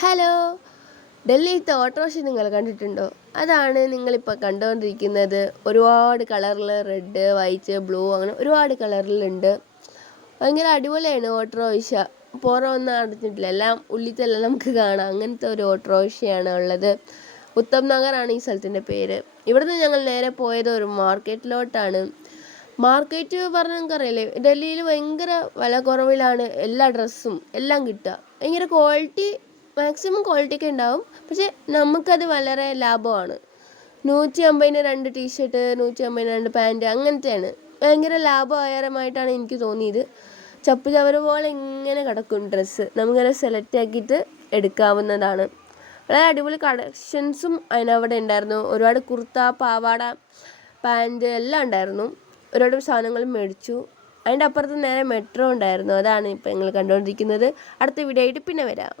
Hello, ഡൽഹിയിലത്തെ autorickshaw നിങ്ങൾ കണ്ടിട്ടുണ്ടോ? അതാണ് നിങ്ങളിപ്പോൾ കണ്ടുകൊണ്ടിരിക്കുന്നത്. ഒരുപാട് കളറിൽ റെഡ്, വൈറ്റ്, ബ്ലൂ അങ്ങനെ ഒരുപാട് കളറിലുണ്ട്. ഭയങ്കര അടിപൊളിയാണ് ഓട്ടോറിക്ഷ. പുറമൊന്നും അടച്ചിട്ടില്ല, എല്ലാം ഉള്ളിത്തെല്ലാം നമുക്ക് കാണാം. അങ്ങനത്തെ ഒരു ഓട്ടോറിക്ഷയാണ് ഉള്ളത്. ഉത്തം നഗറാണ് ഈ സ്ഥലത്തിൻ്റെ പേര്. ഇവിടുന്ന് ഞങ്ങൾ നേരെ പോയത് ഒരു മാർക്കറ്റിലോട്ടാണ്. മാർക്കറ്റ് പറഞ്ഞാൽ നിങ്ങൾക്കറിയില്ലേ, ഡൽഹിയിൽ ഭയങ്കര വില കുറവിലാണ് എല്ലാ ഡ്രസ്സും എല്ലാം കിട്ടുക. ഭയങ്കര ക്വാളിറ്റി, മാക്സിമം ക്വാളിറ്റി ഒക്കെ ഉണ്ടാവും. പക്ഷെ നമുക്കത് വളരെ ലാഭമാണ്. 150-ന് 2 ടീഷർട്ട്, 150-ന് 2 പാൻറ്റ് അങ്ങനത്തെയാണ്. ഭയങ്കര ലാഭകരമായിട്ടാണ് എനിക്ക് തോന്നിയത്. ചപ്പ് ചവറ് പോലെ ഇങ്ങനെ കിടക്കും ഡ്രസ്സ്. നമുക്കത് സെലക്ട് ആക്കിയിട്ട് എടുക്കാവുന്നതാണ്. വളരെ അടിപൊളി കളക്ഷൻസും അതിനവിടെ ഉണ്ടായിരുന്നു. ഒരുപാട് കുർത്ത, പാവാട, പാൻറ്റ് എല്ലാം ഉണ്ടായിരുന്നു. ഒരുപാട് സാധനങ്ങളും മേടിച്ചു. അതിൻ്റെ അപ്പുറത്ത് നേരെ മെട്രോ ഉണ്ടായിരുന്നു. അതാണ് ഇപ്പം നിങ്ങൾ കണ്ടുകൊണ്ടിരിക്കുന്നത്. അടുത്ത വീഡിയോ ആയിട്ട് പിന്നെ വരാം.